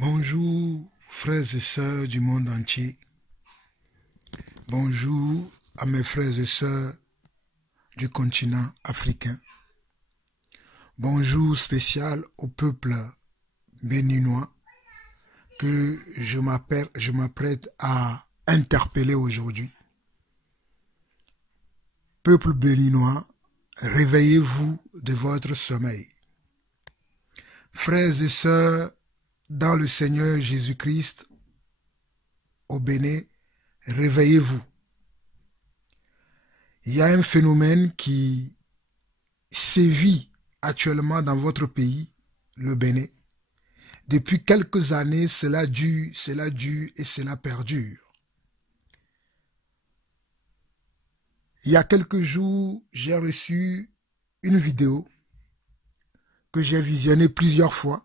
Bonjour, frères et sœurs du monde entier. Bonjour à mes frères et sœurs du continent africain. Bonjour spécial au peuple béninois que je m'apprête à interpeller aujourd'hui. Peuple béninois, réveillez-vous de votre sommeil. Frères et sœurs dans le Seigneur Jésus-Christ, au Bénin, réveillez-vous. Il y a un phénomène qui sévit actuellement dans votre pays, le Bénin. Depuis quelques années, cela dure et cela perdure. Il y a quelques jours, j'ai reçu une vidéo que j'ai visionnée plusieurs fois.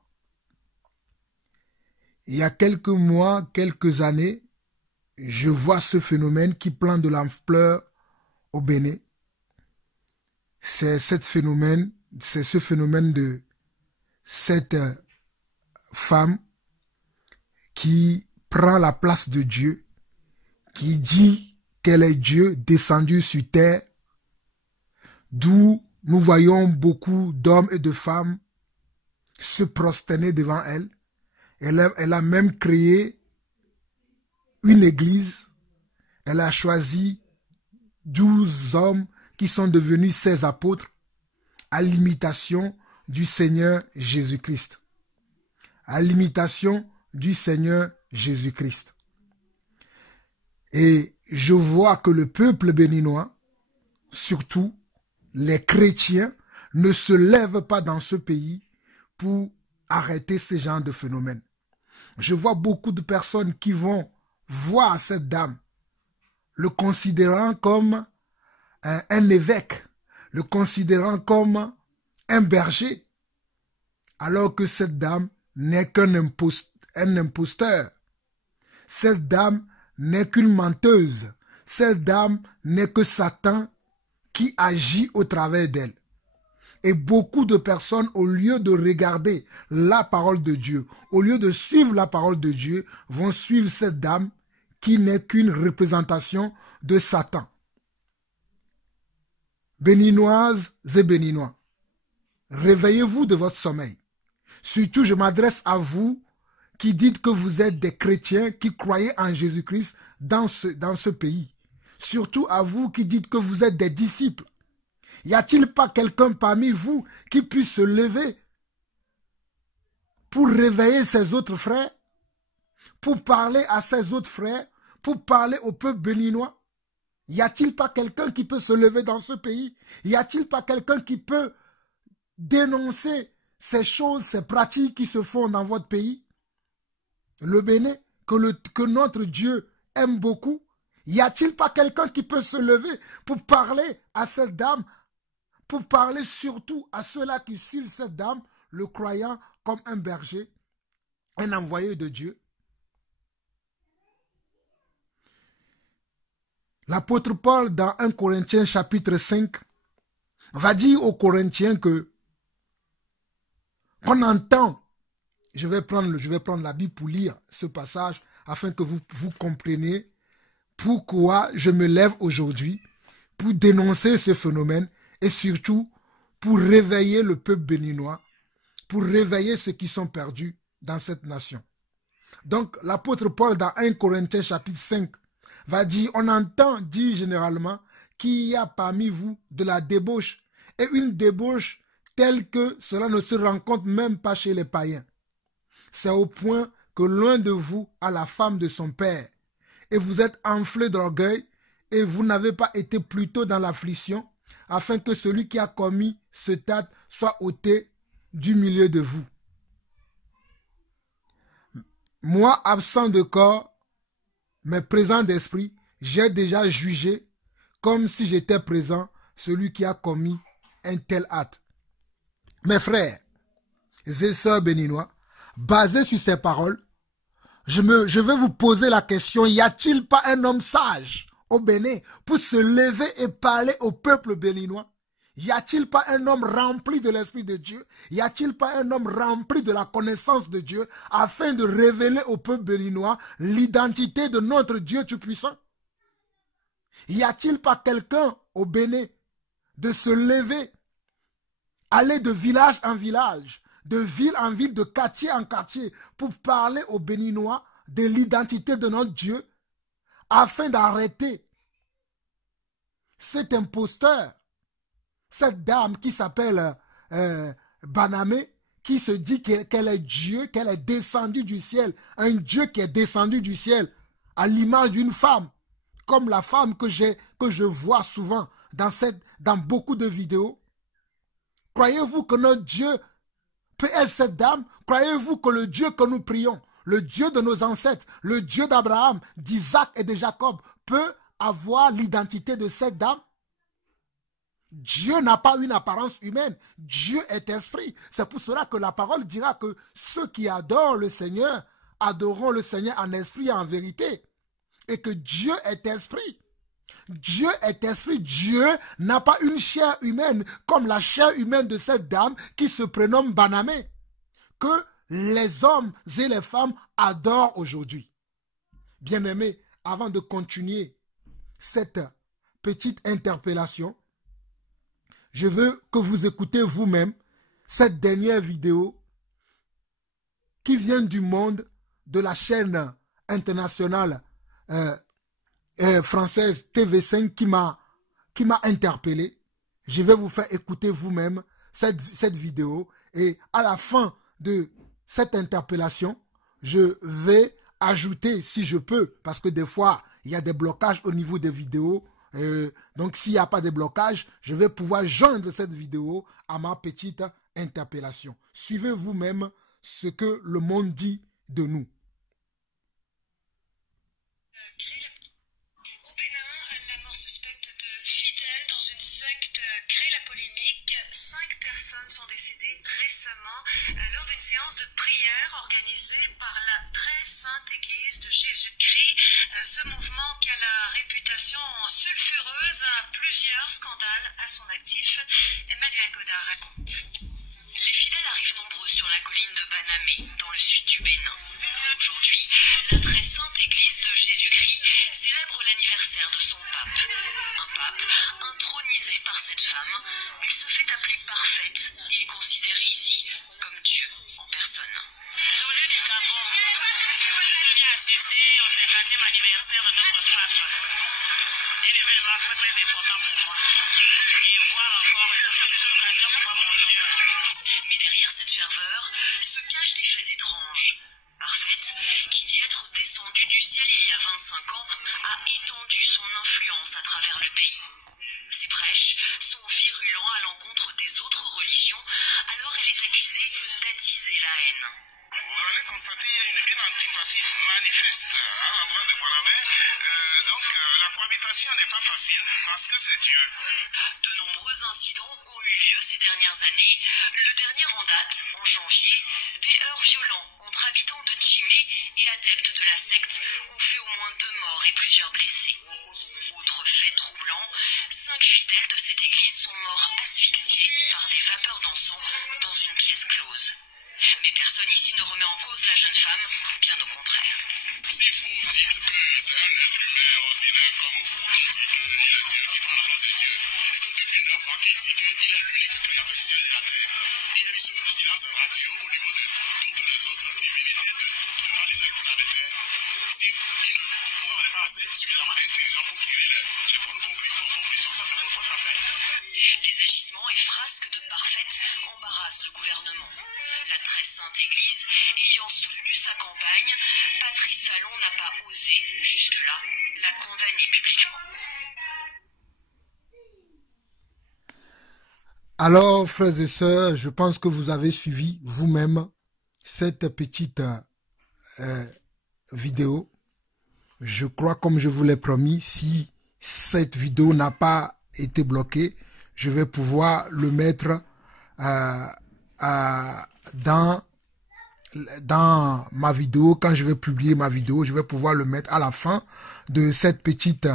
Il y a quelques mois, quelques années, je vois ce phénomène qui prend de l'ampleur au Bénin. C'est ce phénomène de cette femme qui prend la place de Dieu, qui dit qu'elle est Dieu descendu sur terre, d'où nous voyons beaucoup d'hommes et de femmes se prosterner devant elle. Elle a même créé une église. Elle a choisi 12 hommes qui sont devenus ses apôtres à l'imitation du Seigneur Jésus-Christ. À l'imitation du Seigneur Jésus-Christ. Et je vois que le peuple béninois, surtout les chrétiens, ne se lèvent pas dans ce pays pour arrêter ce genre de phénomène. Je vois beaucoup de personnes qui vont voir cette dame, le considérant comme un évêque, le considérant comme un berger, alors que cette dame n'est qu'un imposteur. Cette dame n'est qu'une menteuse. Cette dame n'est que Satan qui agit au travers d'elle. Et beaucoup de personnes, au lieu de regarder la parole de Dieu, au lieu de suivre la parole de Dieu, vont suivre cette dame qui n'est qu'une représentation de Satan. Béninoises et béninois, réveillez-vous de votre sommeil. Surtout, je m'adresse à vous qui dites que vous êtes des chrétiens qui croyez en Jésus-Christ dans ce pays. Surtout à vous qui dites que vous êtes des disciples. Y a-t-il pas quelqu'un parmi vous qui puisse se lever pour réveiller ses autres frères, pour parler à ses autres frères, pour parler au peuple béninois? Y a-t-il pas quelqu'un qui peut se lever dans ce pays? Y a-t-il pas quelqu'un qui peut dénoncer ces choses, ces pratiques qui se font dans votre pays? Le Bénin, que notre Dieu aime beaucoup. Y a-t-il pas quelqu'un qui peut se lever pour parler à cette dame, pour parler surtout à ceux-là qui suivent cette dame, le croyant comme un berger, un envoyé de Dieu? L'apôtre Paul, dans 1 Corinthiens chapitre 5, va dire aux Corinthiens qu'on entend, je vais prendre la Bible pour lire ce passage, afin que vous compreniez pourquoi je me lève aujourd'hui pour dénoncer ce phénomène et surtout pour réveiller le peuple béninois, pour réveiller ceux qui sont perdus dans cette nation. Donc l'apôtre Paul dans 1 Corinthiens chapitre 5 va dire, on entend dire généralement qu'il y a parmi vous de la débauche, et une débauche telle que cela ne se rencontre même pas chez les païens. C'est au point que l'un de vous a la femme de son père, et vous êtes enflé d'orgueil, et vous n'avez pas été plutôt dans l'affliction, afin que celui qui a commis ce acte soit ôté du milieu de vous. Moi, absent de corps, mais présent d'esprit, j'ai déjà jugé, comme si j'étais présent, celui qui a commis un tel acte. Mes frères et sœurs béninois, basés sur ces paroles, je vais vous poser la question, y a-t-il pas un homme sage au Bénin pour se lever et parler au peuple béninois? Y a-t-il pas un homme rempli de l'Esprit de Dieu? Y a-t-il pas un homme rempli de la connaissance de Dieu afin de révéler au peuple béninois l'identité de notre Dieu Tout-Puissant? Y a-t-il pas quelqu'un au Bénin de se lever, aller de village en village, de ville en ville, de quartier en quartier, pour parler aux Béninois de l'identité de notre Dieu afin d'arrêter cet imposteur, cette dame qui s'appelle Banamé, qui se dit qu'elle est Dieu, qu'elle est descendue du ciel, un Dieu qui est descendu du ciel à l'image d'une femme, comme la femme que je vois souvent dans beaucoup de vidéos. Croyez-vous que notre Dieu peut être cette dame? Croyez-vous que le Dieu que nous prions, le Dieu de nos ancêtres, le Dieu d'Abraham, d'Isaac et de Jacob, peut avoir l'identité de cette dame? Dieu n'a pas une apparence humaine. Dieu est esprit. C'est pour cela que la parole dira que ceux qui adorent le Seigneur adoreront le Seigneur en esprit et en vérité. Et que Dieu est esprit. Dieu est esprit. Dieu n'a pas une chair humaine comme la chair humaine de cette dame qui se prénomme Banamé, que les hommes et les femmes adorent aujourd'hui. Bien-aimés, avant de continuer cette petite interpellation, je veux que vous écoutez vous-même cette dernière vidéo qui vient du Monde, de la chaîne internationale française TV5 qui m'a interpellé. Je vais vous faire écouter vous-même cette vidéo et à la fin de cette interpellation, je vais ajouter, si je peux, parce que des fois, il y a des blocages au niveau des vidéos. Donc, s'il n'y a pas de blocage, je vais pouvoir joindre cette vidéo à ma petite interpellation. Suivez vous-même ce que le monde dit de nous. Au Bénin, la mort suspecte de fidèles dans une secte crée la polémique. 5 personnes sont décédées récemment lors d'une séance de prière organisée par la très sainte Église de Jésus-Christ. Ce mouvement qui a la réputation sulfureuse a plusieurs scandales à son actif. Emmanuel Godard raconte. Les fidèles arrivent nombreux sur la colline de Banamé, dans le sud du Bénin. Aujourd'hui, la très sainte Église de Jésus-Christ célèbre l'anniversaire de son pape. Un pape intronisé par cette femme. Elle se fait appeler parfaite et est considérée ici comme Dieu en personne. Journée du Gabon. Je suis venu assister au 50e anniversaire de notre pape. Un événement très très important pour moi. Et voir encore et profiter de cette occasion pour voir mon Dieu. Mais derrière cette ferveur se cachent des faits étranges. Parfaite, qui dit être descendue du ciel il y a 25 ans, a étendu son influence à travers le pays. Ses prêches sont virulents à l'encontre des autres religions, alors elle est accusée d'attiser la haine. Vous allez constater une antipathie manifeste à l'endroit de Banamé. Donc la cohabitation n'est pas facile parce que c'est Dieu. De nombreux incidents ont eu lieu ces dernières années. Le dernier en date, en janvier, des heurts violents entre habitants de Djimé et adeptes de la secte ont fait au moins 2 morts et plusieurs blessés. Autre fait troublant, 5 fidèles de cette église sont morts asphyxiés par des vapeurs d'encens dans une pièce close. Mais personne ici ne remet en cause la jeune femme, bien au contraire. Si vous dites que c'est un être humain ordinaire comme vous qui dit qu'il est Dieu, qui prend la place de Dieu, et que depuis 9 ans qui dit qu'il est l'unique créateur du ciel et de la terre, il y a eu ce silence radio au niveau de toutes les autres divinités devant les ciels planétaires. Si vous n'êtes pas assez suffisamment intelligent pour tirer les bonnes conclusions, ça fait votre affaire. Les agissements et frasques de Parfaite embarrassent le gouvernement. La très sainte Église ayant soutenu sa campagne, Patrice Talon n'a pas osé, jusque-là, la condamner publiquement. Alors, frères et sœurs, je pense que vous avez suivi vous-même cette petite vidéo. Je crois, comme je vous l'ai promis, si cette vidéo n'a pas été bloquée, je vais pouvoir le mettre dans ma vidéo. Quand je vais publier ma vidéo, je vais pouvoir le mettre à la fin de cette petite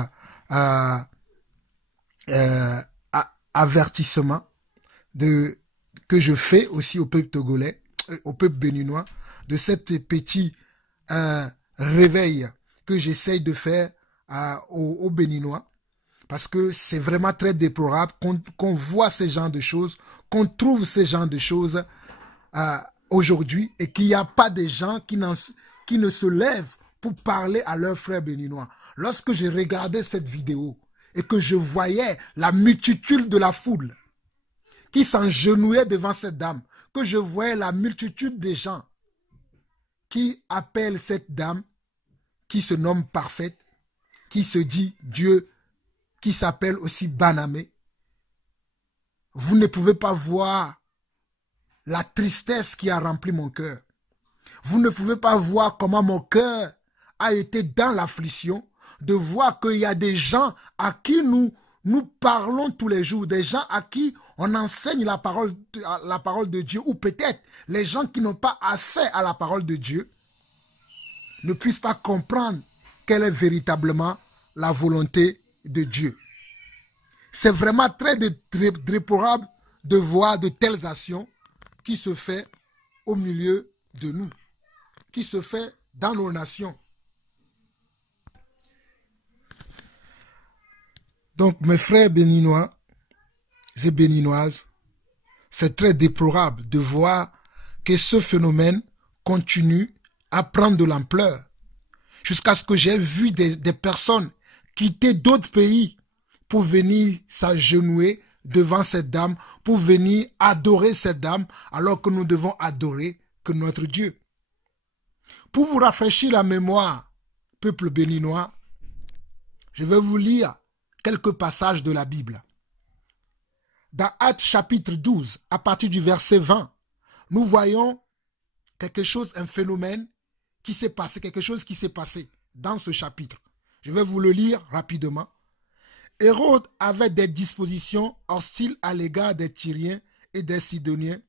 avertissement que je fais aussi au peuple togolais, au peuple béninois, de cet petit réveil que j'essaye de faire aux Béninois, parce que c'est vraiment très déplorable qu'on voit ces genres de choses, qu'on trouve ces genres de choses aujourd'hui, et qu'il n'y a pas de gens qui ne se lèvent pour parler à leurs frères béninois. Lorsque je regardais cette vidéo et que je voyais la multitude de la foule qui s'engenouillait devant cette dame, que je voyais la multitude des gens qui appellent cette dame, qui se nomme parfaite, qui se dit Dieu, qui s'appelle aussi Banamé, vous ne pouvez pas voir la tristesse qui a rempli mon cœur. Vous ne pouvez pas voir comment mon cœur a été dans l'affliction, de voir qu'il y a des gens à qui nous parlons tous les jours, des gens à qui on enseigne la parole de Dieu, ou peut-être les gens qui n'ont pas assez à la parole de Dieu, ne puissent pas comprendre quelle est véritablement la volonté de Dieu. C'est vraiment très déplorable de voir de telles actions qui se font au milieu de nous, qui se fait dans nos nations. Donc, mes frères béninois et béninoises, c'est très déplorable de voir que ce phénomène continue à prendre de l'ampleur, jusqu'à ce que j'ai vu des personnes quitter d'autres pays pour venir s'agenouiller devant cette dame, pour venir adorer cette dame, alors que nous devons adorer que notre Dieu. Pour vous rafraîchir la mémoire, peuple béninois, je vais vous lire quelques passages de la Bible. Dans Actes chapitre 12, à partir du verset 20, nous voyons quelque chose, un phénomène qui s'est passé, quelque chose qui s'est passé dans ce chapitre. Je vais vous le lire rapidement. Hérode avait des dispositions hostiles à l'égard des Tyriens et des Sidoniens,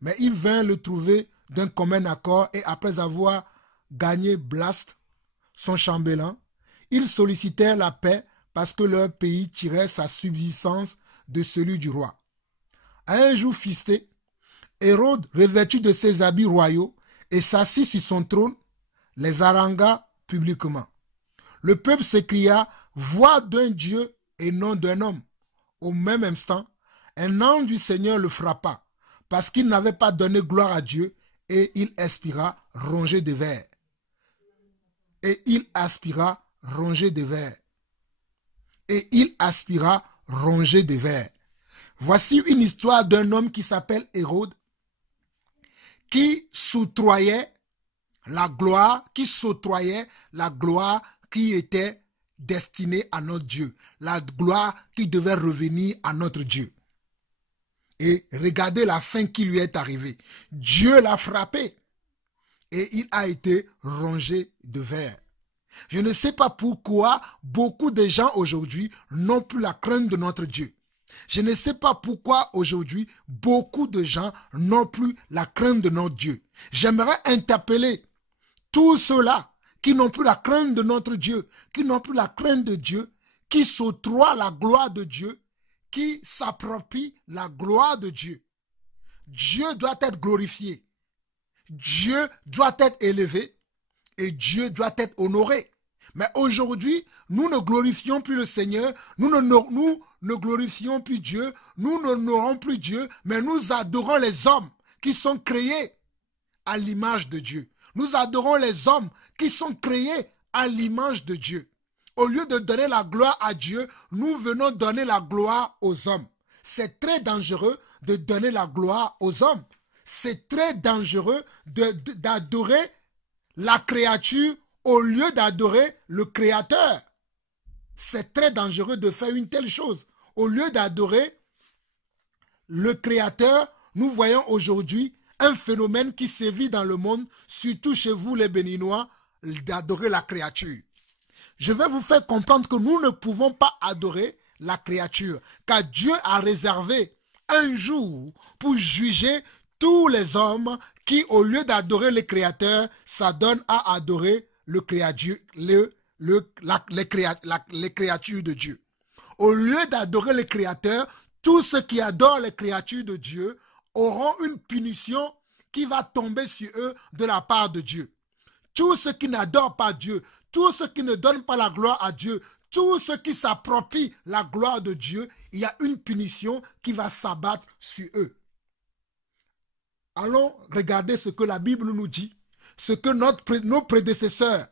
mais il vint le trouver d'un commun accord et après avoir gagné Blaste, son chambellan, ils sollicitèrent la paix parce que leur pays tirait sa subsistance de celui du roi. À un jour fisté, Hérode, revêtu de ses habits royaux et s'assit sur son trône, les harangua publiquement. Le peuple s'écria « Voix d'un Dieu et non d'un homme ». Au même instant, un ange du Seigneur le frappa, parce qu'il n'avait pas donné gloire à Dieu, et il expira rongé de vers. Et il aspira rongé de vers. Et il aspira rongé de vers. Voici une histoire d'un homme qui s'appelle Hérode, qui s'octroyait la gloire, qui était destinée à notre Dieu, la gloire qui devait revenir à notre Dieu. Et regardez la fin qui lui est arrivée. Dieu l'a frappé et il a été rongé de vers. Je ne sais pas pourquoi beaucoup de gens aujourd'hui n'ont plus la crainte de notre Dieu. Je ne sais pas pourquoi aujourd'hui beaucoup de gens n'ont plus la crainte de notre Dieu. J'aimerais interpeller tous ceux-là qui n'ont plus la crainte de notre Dieu, qui n'ont plus la crainte de Dieu, qui s'octroient la gloire de Dieu, qui s'approprient la gloire de Dieu. Dieu doit être glorifié. Dieu doit être élevé et Dieu doit être honoré. Mais aujourd'hui, nous ne glorifions plus le Seigneur, nous ne glorifions plus Dieu, nous n'honorons plus Dieu, mais nous adorons les hommes qui sont créés à l'image de Dieu. Nous adorons les hommes qui sont créés à l'image de Dieu. Au lieu de donner la gloire à Dieu, nous venons donner la gloire aux hommes. C'est très dangereux de donner la gloire aux hommes. C'est très dangereux d'adorer la créature au lieu d'adorer le Créateur. C'est très dangereux de faire une telle chose. Au lieu d'adorer le Créateur, nous voyons aujourd'hui un phénomène qui sévit dans le monde, surtout chez vous les Béninois, d'adorer la créature. Je vais vous faire comprendre que nous ne pouvons pas adorer la créature, car Dieu a réservé un jour pour juger tous les hommes qui, au lieu d'adorer le Créateur, s'adonnent à adorer le créature, les créatures de Dieu. Au lieu d'adorer le Créateur, tous ceux qui adorent les créatures de Dieu auront une punition qui va tomber sur eux de la part de Dieu. Tous ceux qui n'adorent pas Dieu, tous ceux qui ne donnent pas la gloire à Dieu, tous ceux qui s'approprient la gloire de Dieu, il y a une punition qui va s'abattre sur eux. Allons regarder ce que la Bible nous dit, ce que nos prédécesseurs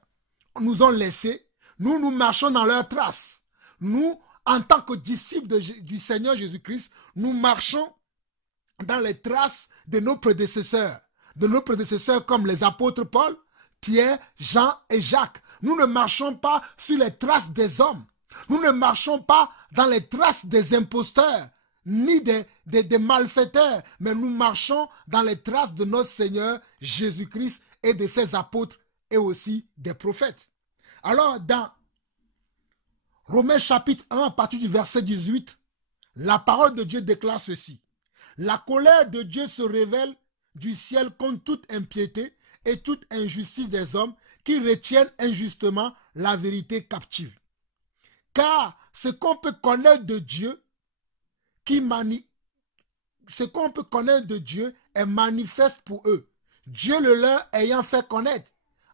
nous ont laissé. Nous marchons dans leurs traces. Nous, en tant que disciples du Seigneur Jésus-Christ, nous marchons dans les traces de nos prédécesseurs comme les apôtres Paul, Pierre, Jean et Jacques. Nous ne marchons pas sur les traces des hommes. Nous ne marchons pas dans les traces des imposteurs, ni des malfaiteurs, mais nous marchons dans les traces de notre Seigneur Jésus-Christ et de ses apôtres et aussi des prophètes. Alors, dans Romains chapitre 1, à partir du verset 18, la parole de Dieu déclare ceci. La colère de Dieu se révèle du ciel contre toute impiété et toute injustice des hommes qui retiennent injustement la vérité captive. Car ce qu'on peut connaître de Dieu, est manifeste pour eux, Dieu le leur ayant fait connaître.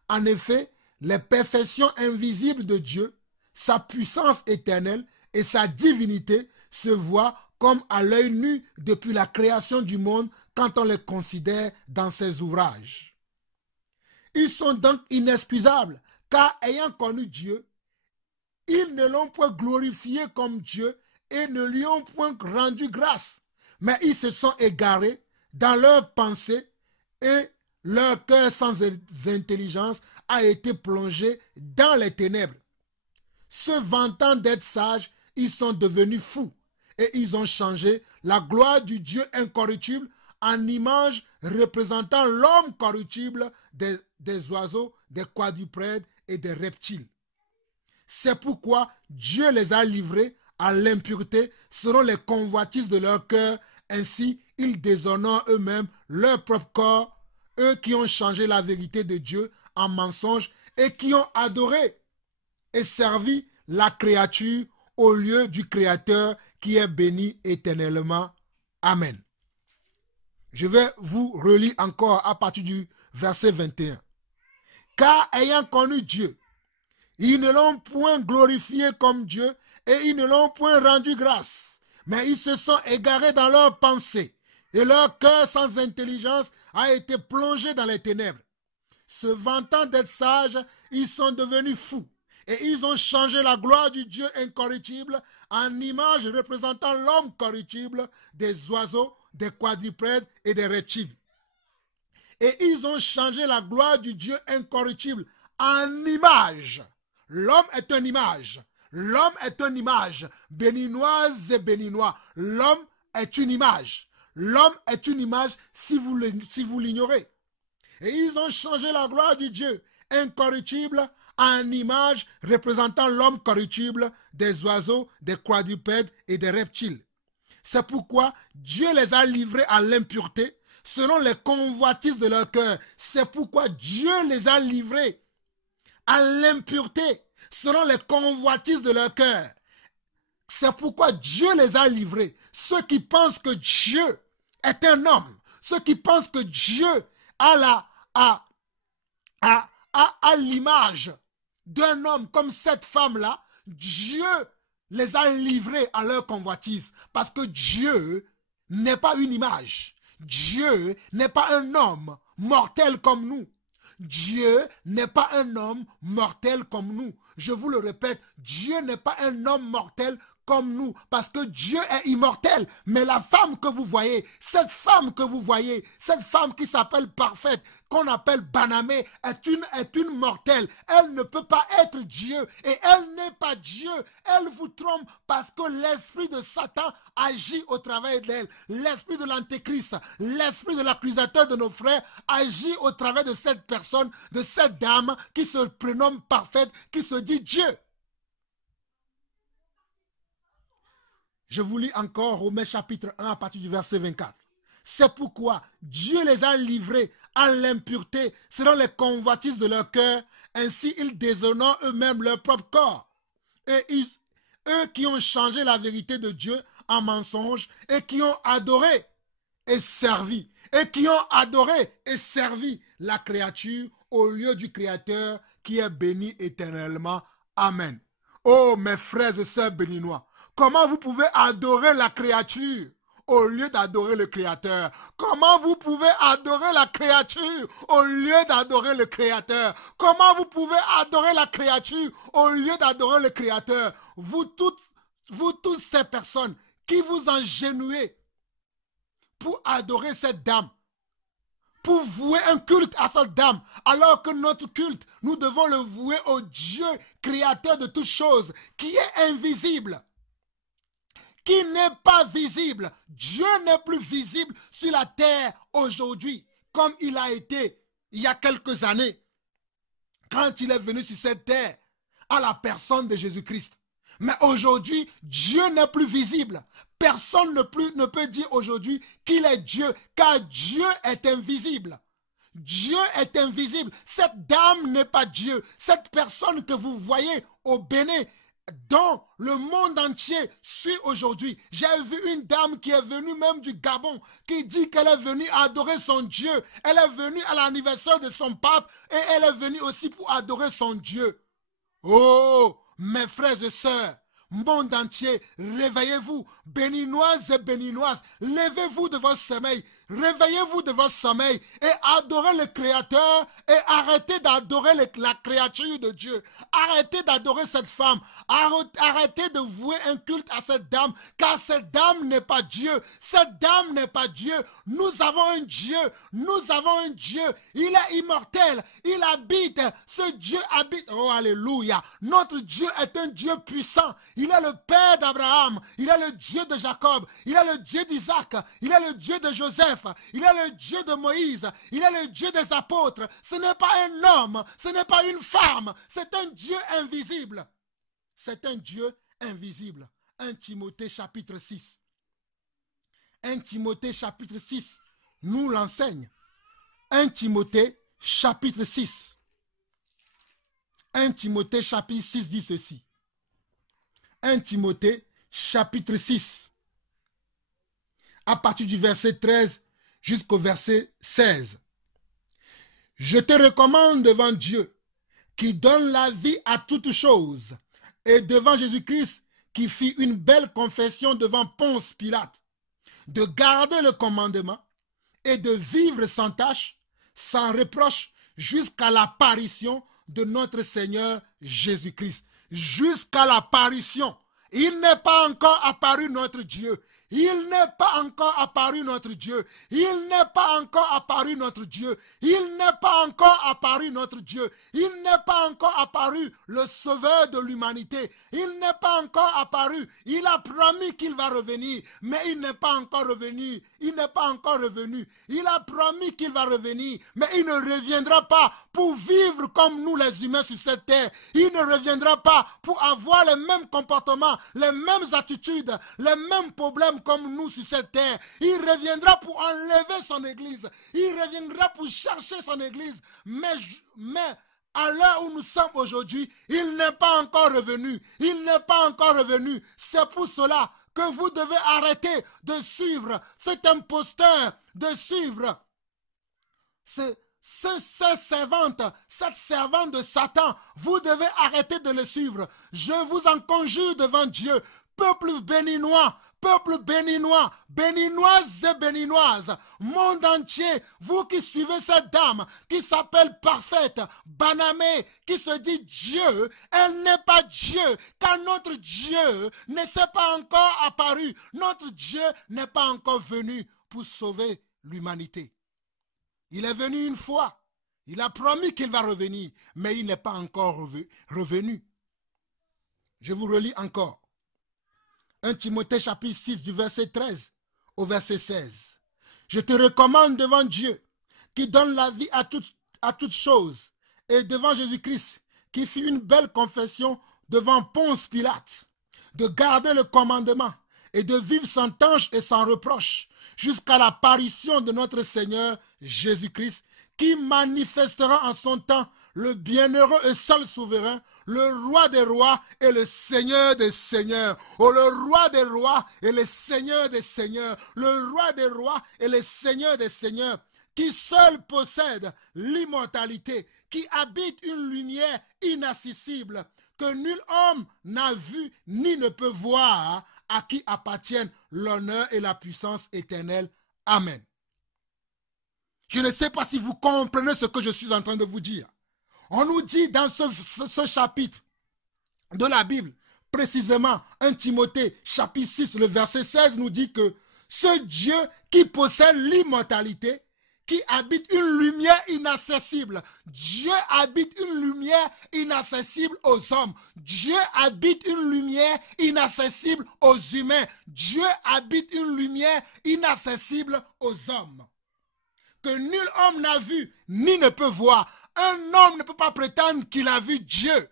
En effet, les perfections invisibles de Dieu, sa puissance éternelle et sa divinité se voient comme à l'œil nu depuis la création du monde quand on les considère dans ses ouvrages. Ils sont donc inexcusables, car ayant connu Dieu, ils ne l'ont point glorifié comme Dieu et ne lui ont point rendu grâce, mais ils se sont égarés dans leurs pensées et leur cœur sans intelligence a été plongé dans les ténèbres. Se vantant d'être sages, ils sont devenus fous et ils ont changé la gloire du Dieu incorruptible en image représentant l'homme corruptible des oiseaux, des quadrupèdes et des reptiles. C'est pourquoi Dieu les a livrés à l'impureté selon les convoitises de leur cœur. Ainsi, ils déshonorent eux-mêmes leur propre corps, eux qui ont changé la vérité de Dieu en mensonge et qui ont adoré et servi la créature au lieu du Créateur qui est béni éternellement. Amen. Je vais vous relire encore à partir du verset 21. Car ayant connu Dieu, ils ne l'ont point glorifié comme Dieu et ils ne l'ont point rendu grâce, mais ils se sont égarés dans leurs pensées et leur cœur sans intelligence a été plongé dans les ténèbres. Se vantant d'être sages, ils sont devenus fous et ils ont changé la gloire du Dieu incorruptible en image représentant l'homme corruptible, des oiseaux, des quadrupèdes et des reptiles. Et ils ont changé la gloire du Dieu incorruptible en image. L'homme est une image. L'homme est une image. Béninoises et béninois. L'homme est une image. L'homme est une image si vous l'ignorez. Et ils ont changé la gloire du Dieu incorruptible en image représentant l'homme corruptible, des oiseaux, des quadrupèdes et des reptiles. C'est pourquoi Dieu les a livrés à l'impureté selon les convoitises de leur cœur. C'est pourquoi Dieu les a livrés à l'impureté selon les convoitises de leur cœur. C'est pourquoi Dieu les a livrés. Ceux qui pensent que Dieu est un homme, ceux qui pensent que Dieu a l'image d'un homme comme cette femme-là, Dieu les a livrés à leur convoitise. Parce que Dieu n'est pas une image. Dieu n'est pas un homme mortel comme nous. Dieu n'est pas un homme mortel comme nous. Je vous le répète, Dieu n'est pas un homme mortel comme nous, parce que Dieu est immortel. Mais la femme que vous voyez, cette femme qui s'appelle parfaite, qu'on appelle Banamé, est une mortelle. Elle ne peut pas être Dieu et elle n'est pas Dieu. Elle vous trompe parce que l'esprit de Satan agit au travers d'elle. L'esprit de l'antéchrist, l'esprit de l'accusateur de nos frères agit au travers de cette personne, de cette dame qui se prénomme parfaite, qui se dit Dieu. Je vous lis encore Romains chapitre 1 à partir du verset 24. C'est pourquoi Dieu les a livrés à l'impureté selon les convoitises de leur cœur. Ainsi, ils déshonorent eux-mêmes leur propre corps. Et eux qui ont changé la vérité de Dieu en mensonge et qui ont adoré et servi, la créature au lieu du Créateur qui est béni éternellement. Amen. Oh mes frères et sœurs béninois, comment vous pouvez adorer la créature au lieu d'adorer le Créateur? Comment vous pouvez adorer la créature au lieu d'adorer le Créateur? Comment vous pouvez adorer la créature au lieu d'adorer le Créateur? Vous toutes ces personnes qui vous engenouillez pour adorer cette dame, pour vouer un culte à cette dame, alors que notre culte, nous devons le vouer au Dieu créateur de toutes choses, qui est invisible, qui n'est pas visible. Dieu n'est plus visible sur la terre aujourd'hui, comme il a été il y a quelques années, quand il est venu sur cette terre, à la personne de Jésus-Christ. Mais aujourd'hui, Dieu n'est plus visible. Personne ne peut dire aujourd'hui qu'il est Dieu, car Dieu est invisible. Dieu est invisible. Cette dame n'est pas Dieu. Cette personne que vous voyez au Bénin, dont le monde entier suit aujourd'hui. J'ai vu une dame qui est venue même du Gabon, qui dit qu'elle est venue adorer son Dieu. Elle est venue à l'anniversaire de son pape et elle est venue aussi pour adorer son Dieu. Oh, mes frères et sœurs, monde entier, réveillez-vous, béninoises et béninoises, levez-vous de votre sommeil, réveillez-vous de votre sommeil et adorez le Créateur et arrêtez d'adorer la créature de Dieu. Arrêtez d'adorer cette femme, arrêtez de vouer un culte à cette dame, car cette dame n'est pas Dieu, cette dame n'est pas Dieu. Nous avons un Dieu, il est immortel, il habite, ce Dieu habite, oh alléluia, notre Dieu est un Dieu puissant, il est le Père d'Abraham, il est le Dieu de Jacob, il est le Dieu d'Isaac, il est le Dieu de Joseph, il est le Dieu de Moïse, il est le Dieu des apôtres. Ce n'est pas un homme, ce n'est pas une femme, c'est un Dieu invisible. C'est un Dieu invisible. 1 Timothée chapitre 6. 1 Timothée chapitre 6 nous l'enseigne. 1 Timothée chapitre 6. 1 Timothée chapitre 6 dit ceci. 1 Timothée chapitre 6. À partir du verset 13 jusqu'au verset 16. Je te recommande devant Dieu qui donne la vie à toutes choses et devant Jésus-Christ qui fit une belle confession devant Ponce Pilate, de garder le commandement et de vivre sans tache, sans reproche, jusqu'à l'apparition de notre Seigneur Jésus-Christ. Jusqu'à l'apparition. Il n'est pas encore apparu notre Dieu. Il n'est pas encore apparu notre Dieu. Il n'est pas encore apparu notre Dieu. Il n'est pas encore apparu notre Dieu. Il n'est pas encore apparu le Sauveur de l'humanité. Il n'est pas encore apparu. Il a promis qu'il va revenir, mais il n'est pas encore revenu. Il n'est pas encore revenu. Il a promis qu'il va revenir, mais il ne reviendra pas pour vivre comme nous les humains sur cette terre. Il ne reviendra pas pour avoir les mêmes comportements, les mêmes attitudes, les mêmes problèmes comme nous sur cette terre. Il reviendra pour enlever son église. Il reviendra pour chercher son église. Mais à l'heure où nous sommes aujourd'hui, il n'est pas encore revenu. Il n'est pas encore revenu. C'est pour cela que vous devez arrêter de suivre cet imposteur, de suivre cette servante de Satan. Vous devez arrêter de le suivre. Je vous en conjure devant Dieu, peuple béninois, béninoises et béninoises, monde entier, vous qui suivez cette dame qui s'appelle Parfaite, Banamé, qui se dit Dieu, elle n'est pas Dieu, car notre Dieu ne s'est pas encore apparu, notre Dieu n'est pas encore venu pour sauver l'humanité. Il est venu une fois, il a promis qu'il va revenir, mais il n'est pas encore revenu. Je vous relis encore. 1 Timothée chapitre 6 du verset 13 au verset 16. Je te recommande devant Dieu qui donne la vie à toutes choses et devant Jésus-Christ qui fit une belle confession devant Ponce Pilate de garder le commandement et de vivre sans tâche et sans reproche jusqu'à l'apparition de notre Seigneur Jésus-Christ, qui manifestera en son temps le bienheureux et seul souverain, le roi des rois et le seigneur des seigneurs. Oh, le roi des rois et le seigneur des seigneurs. Le roi des rois et le seigneur des seigneurs, qui seul possède l'immortalité, qui habite une lumière inaccessible, que nul homme n'a vu ni ne peut voir, à qui appartiennent l'honneur et la puissance éternelle. Amen. Je ne sais pas si vous comprenez ce que je suis en train de vous dire. On nous dit dans ce chapitre de la Bible, précisément 1 Timothée chapitre 6, le verset 16 nous dit que ce Dieu qui possède l'immortalité, qui habite une lumière inaccessible. Dieu habite une lumière inaccessible aux hommes. Dieu habite une lumière inaccessible aux humains. Dieu habite une lumière inaccessible aux hommes. Que nul homme n'a vu, ni ne peut voir. Un homme ne peut pas prétendre qu'il a vu Dieu.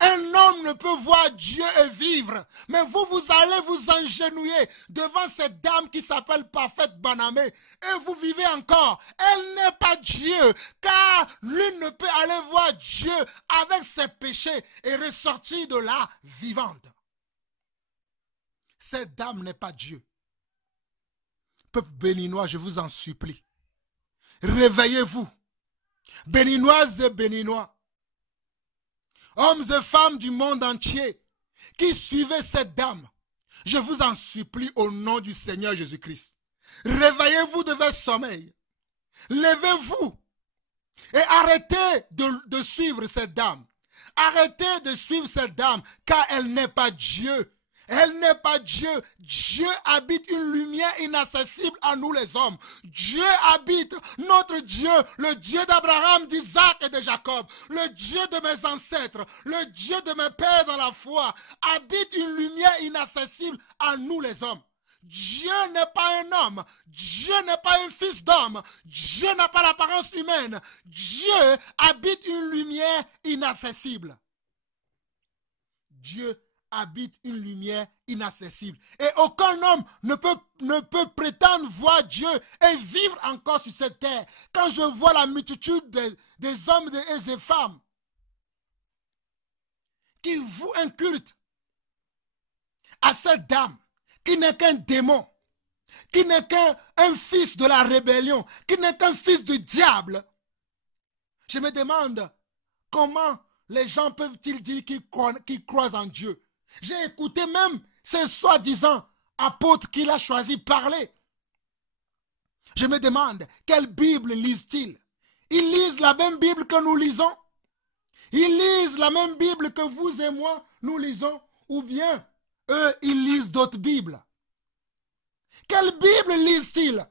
Un homme ne peut voir Dieu et vivre. Mais vous allez vous engenouiller devant cette dame qui s'appelle Parfaite Banamé. Et vous vivez encore. Elle n'est pas Dieu. Car l'une ne peut aller voir Dieu avec ses péchés et ressortir de là vivante. Cette dame n'est pas Dieu. Peuple béninois, je vous en supplie. Réveillez-vous. Béninoises et béninois. Hommes et femmes du monde entier qui suivez cette dame, je vous en supplie au nom du Seigneur Jésus-Christ. Réveillez-vous de votre sommeil. Levez-vous et arrêtez de suivre cette dame. Arrêtez de suivre cette dame car elle n'est pas Dieu. Elle n'est pas Dieu. Dieu habite une lumière inaccessible à nous les hommes. Dieu habite, notre Dieu, le Dieu d'Abraham, d'Isaac et de Jacob, le Dieu de mes ancêtres, le Dieu de mes pères dans la foi, habite une lumière inaccessible à nous les hommes. Dieu n'est pas un homme, Dieu n'est pas un fils d'homme, Dieu n'a pas l'apparence humaine. Dieu habite une lumière inaccessible. Dieu habite une lumière inaccessible. Et aucun homme ne peut prétendre voir Dieu et vivre encore sur cette terre. Quand je vois la multitude des hommes et des femmes qui vouent un culte à cette dame, qui n'est qu'un démon, qui n'est qu'un fils de la rébellion, qui n'est qu'un fils du diable, je me demande comment les gens peuvent-ils dire qu'ils croient en Dieu. J'ai écouté même ces soi-disant apôtres qu'il a choisi parler. Je me demande, quelle Bible lisent-ils? Ils lisent la même Bible que nous lisons? Ils lisent la même Bible que vous et moi nous lisons? Ou bien, eux, ils lisent d'autres Bibles? Quelle Bible lisent-ils?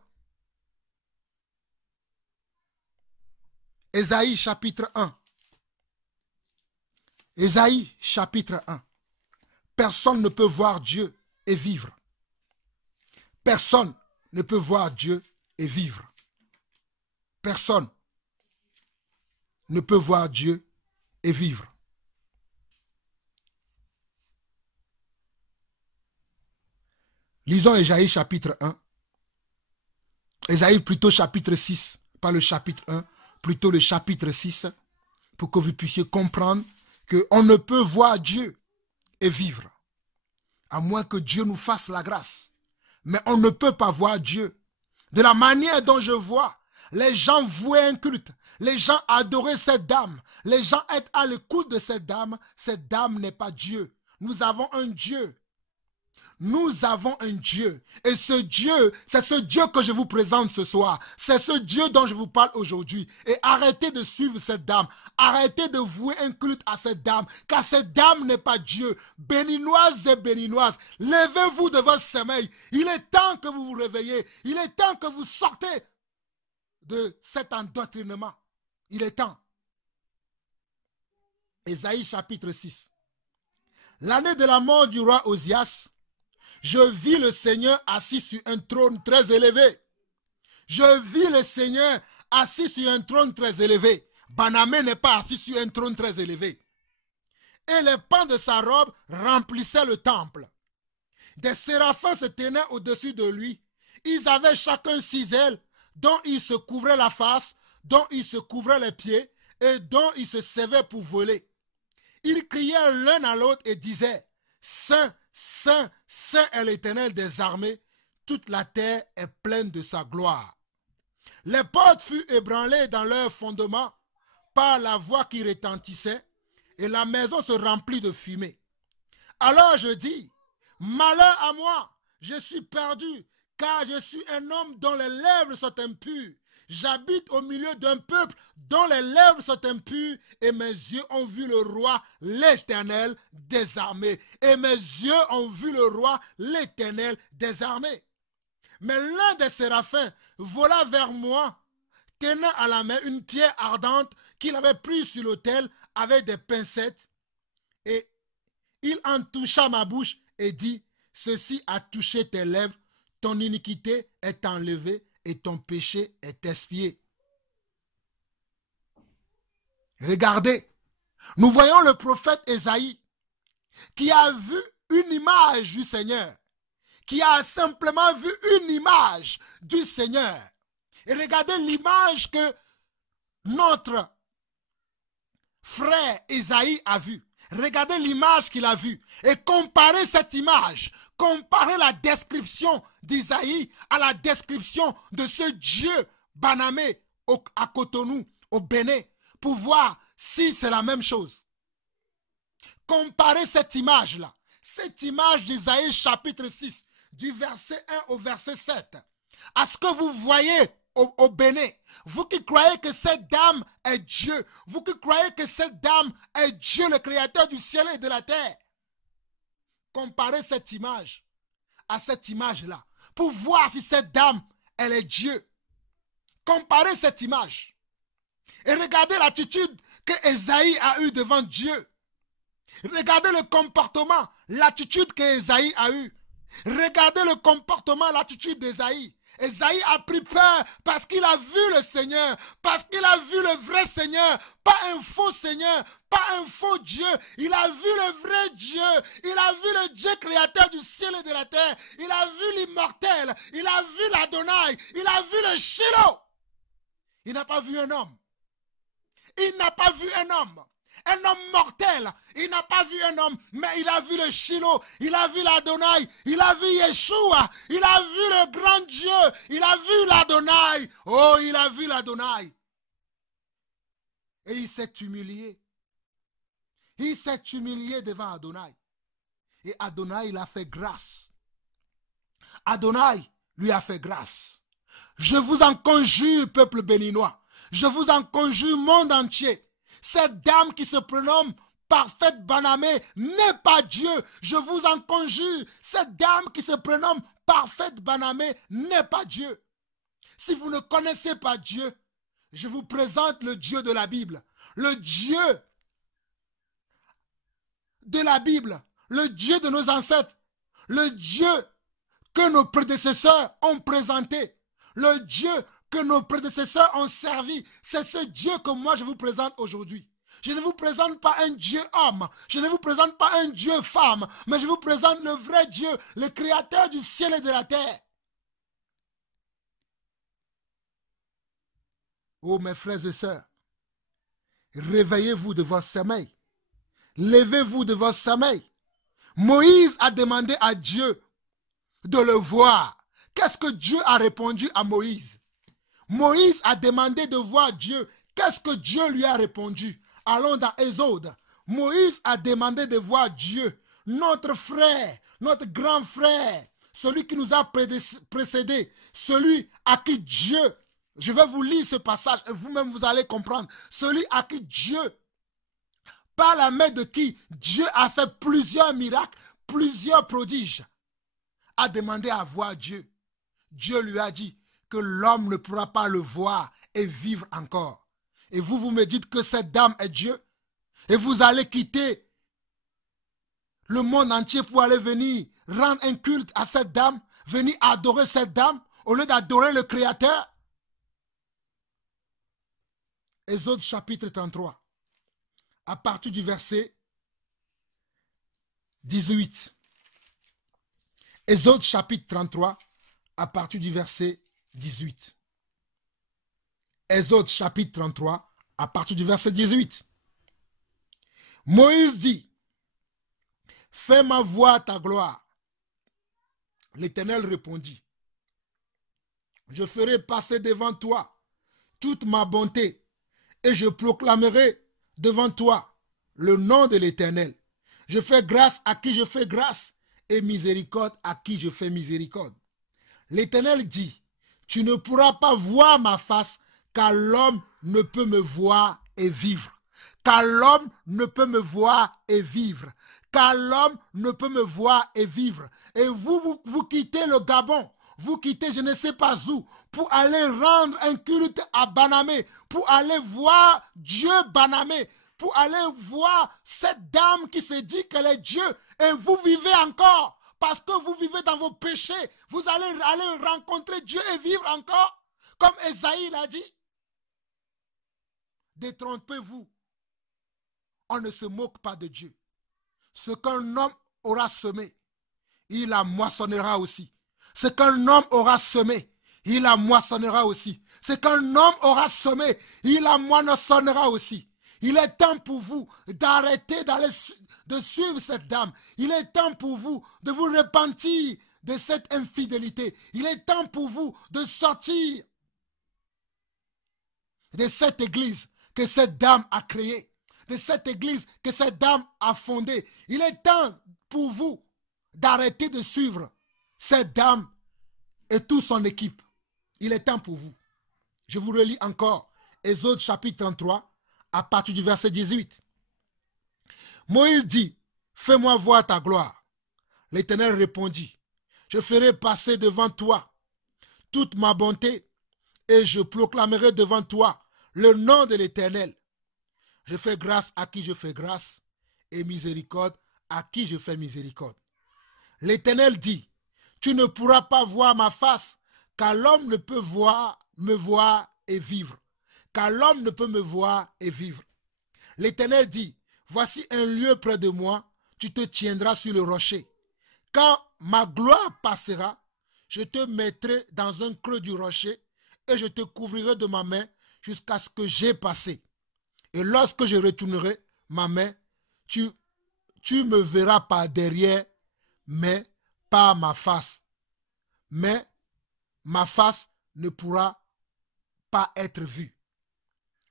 Ésaïe chapitre 1. Ésaïe chapitre 1. Personne ne peut voir Dieu et vivre. Personne ne peut voir Dieu et vivre. Personne ne peut voir Dieu et vivre. Lisons Ésaïe chapitre 1. Ésaïe plutôt chapitre 6, pas le chapitre 1, plutôt le chapitre 6, pour que vous puissiez comprendre qu'on ne peut voir Dieu et vivre, à moins que Dieu nous fasse la grâce. Mais on ne peut pas voir Dieu. De la manière dont je vois, les gens vouaient un culte, les gens adoraient cette dame, les gens étaient à l'écoute de cette dame n'est pas Dieu. Nous avons un Dieu. Nous avons un Dieu. Et ce Dieu, c'est ce Dieu que je vous présente ce soir. C'est ce Dieu dont je vous parle aujourd'hui. Et arrêtez de suivre cette dame. Arrêtez de vouer un culte à cette dame. Car cette dame n'est pas Dieu. Béninoises et béninoises, levez-vous de votre sommeil. Il est temps que vous vous réveillez. Il est temps que vous sortez de cet endoctrinement. Il est temps. Ésaïe chapitre 6. L'année de la mort du roi Osias, je vis le Seigneur assis sur un trône très élevé. Je vis le Seigneur assis sur un trône très élevé. Banamé n'est pas assis sur un trône très élevé. Et les pans de sa robe remplissaient le temple. Des séraphins se tenaient au-dessus de lui. Ils avaient chacun 6 ailes. dont il se couvrait la face, dont il se couvrait les pieds et dont il se servait pour voler. Ils criaient l'un à l'autre et disaient, Saint, Saint, Saint est l'Éternel des armées, toute la terre est pleine de sa gloire. Les portes furent ébranlées dans leur fondement par la voix qui retentissait, et la maison se remplit de fumée. Alors je dis, malheur à moi, je suis perdu, car je suis un homme dont les lèvres sont impures. J'habite au milieu d'un peuple dont les lèvres sont impures, et mes yeux ont vu le roi, l'Éternel des armées. Et mes yeux ont vu le roi, l'Éternel des armées. Mais l'un des séraphins vola vers moi, tenant à la main une pierre ardente qu'il avait prise sur l'autel avec des pincettes, et il en toucha ma bouche et dit, ceci a touché tes lèvres, ton iniquité est enlevée et ton péché est expié. Regardez, nous voyons le prophète Ésaïe qui a vu une image du Seigneur, qui a simplement vu une image du Seigneur. Et regardez l'image que notre frère Ésaïe a vue. Regardez l'image qu'il a vue et comparez cette image, comparez la description d'Ésaïe à la description de ce Dieu Banamé à Cotonou, au Bénin, pour voir si c'est la même chose. Comparez cette image-là, cette image d'Ésaïe chapitre 6, du verset 1 au verset 7, à ce que vous voyez au Bénin. Vous qui croyez que cette dame est Dieu, vous qui croyez que cette dame est Dieu, le créateur du ciel et de la terre, comparez cette image à cette image-là pour voir si cette dame, elle est Dieu. Comparez cette image et regardez l'attitude que Ésaïe a eue devant Dieu. Regardez le comportement, l'attitude que Ésaïe a eue. Regardez le comportement, l'attitude d'Ésaïe. Ésaïe a pris peur parce qu'il a vu le Seigneur, parce qu'il a vu le vrai Seigneur, pas un faux Seigneur, pas un faux Dieu. Il a vu le vrai Dieu, il a vu le Dieu créateur du ciel et de la terre, il a vu l'immortel, il a vu l'Adonai, il a vu le Shiloh. Il n'a pas vu un homme. Il n'a pas vu un homme mortel. Il n'a pas vu un homme, mais il a vu le Shiloh, il a vu l'Adonai, il a vu Yeshua, il a vu le grand Dieu, il a vu l'Adonai. Oh, il a vu l'Adonai. Et il s'est humilié. Il s'est humilié devant Adonai. Et Adonai, il a fait grâce. Adonai lui a fait grâce. Je vous en conjure, peuple béninois. Je vous en conjure, monde entier. Cette dame qui se prénomme Parfaite Banamé n'est pas Dieu. Je vous en conjure, cette dame qui se prénomme Parfaite Banamé n'est pas Dieu. Si vous ne connaissez pas Dieu, je vous présente le Dieu de la Bible. Le Dieu de la Bible, le Dieu de nos ancêtres, le Dieu que nos prédécesseurs ont présenté, le Dieu que nos prédécesseurs ont servi. C'est ce Dieu que moi je vous présente aujourd'hui. Je ne vous présente pas un Dieu homme, je ne vous présente pas un Dieu femme, mais je vous présente le vrai Dieu, le créateur du ciel et de la terre. Oh mes frères et sœurs, réveillez-vous de votre sommeil. Levez-vous de votre sommeil. Moïse a demandé à Dieu de le voir. Qu'est-ce que Dieu a répondu à Moïse? Moïse a demandé de voir Dieu. Qu'est-ce que Dieu lui a répondu? Allons dans Exode. Moïse a demandé de voir Dieu, notre frère, notre grand frère, celui qui nous a précédés, celui à qui Dieu, je vais vous lire ce passage et vous-même vous allez comprendre, celui à qui Dieu, par la main de qui Dieu a fait plusieurs miracles, plusieurs prodiges, a demandé à voir Dieu. Dieu lui a dit que l'homme ne pourra pas le voir et vivre encore. Et vous, vous me dites que cette dame est Dieu. Et vous allez quitter le monde entier pour aller venir rendre un culte à cette dame, venir adorer cette dame, au lieu d'adorer le Créateur. Exode chapitre 33, à partir du verset 18. Exode chapitre 33, à partir du verset 18. Exode chapitre 33, à partir du verset 18. Moïse dit, fais ma voix ta gloire. L'Éternel répondit, je ferai passer devant toi toute ma bonté et je proclamerai devant toi le nom de l'Éternel. Je fais grâce à qui je fais grâce et miséricorde à qui je fais miséricorde. L'Éternel dit, tu ne pourras pas voir ma face car l'homme ne peut me voir et vivre. Car l'homme ne peut me voir et vivre. Car l'homme ne peut me voir et vivre. Et vous quittez le Gabon, vous quittez je ne sais pas où, pour aller rendre un culte à Banamé, pour aller voir Dieu Banamé, pour aller voir cette dame qui se dit qu'elle est Dieu, et vous vivez encore, parce que vous vivez dans vos péchés, vous allez aller rencontrer Dieu et vivre encore, comme Esaïe l'a dit. Détrompez-vous, on ne se moque pas de Dieu. Ce qu'un homme aura semé, il la moissonnera aussi. Ce qu'un homme aura semé, il la moissonnera aussi. Ce qu'un homme aura semé, il la moissonnera aussi. Il est temps pour vous d'arrêter de suivre cette dame. Il est temps pour vous de vous repentir de cette infidélité. Il est temps pour vous de sortir de cette église que cette dame a créée, de cette église que cette dame a fondée. Il est temps pour vous d'arrêter de suivre cette dame et toute son équipe. Il est temps pour vous. Je vous relis encore Exode chapitre 33 à partir du verset 18. Moïse dit, fais-moi voir ta gloire. L'Éternel répondit, je ferai passer devant toi toute ma bonté et je proclamerai devant toi le nom de l'Éternel. Je fais grâce à qui je fais grâce et miséricorde à qui je fais miséricorde. L'Éternel dit, tu ne pourras pas voir ma face, car l'homme ne peut me voir et vivre. Car l'homme ne peut me voir et vivre. L'Éternel dit, voici un lieu près de moi, tu te tiendras sur le rocher. Quand ma gloire passera, je te mettrai dans un creux du rocher et je te couvrirai de ma main jusqu'à ce que j'aie passé. Et lorsque je retournerai ma main, tu me verras par derrière, mais pas ma face. Mais ma face ne pourra pas être vue.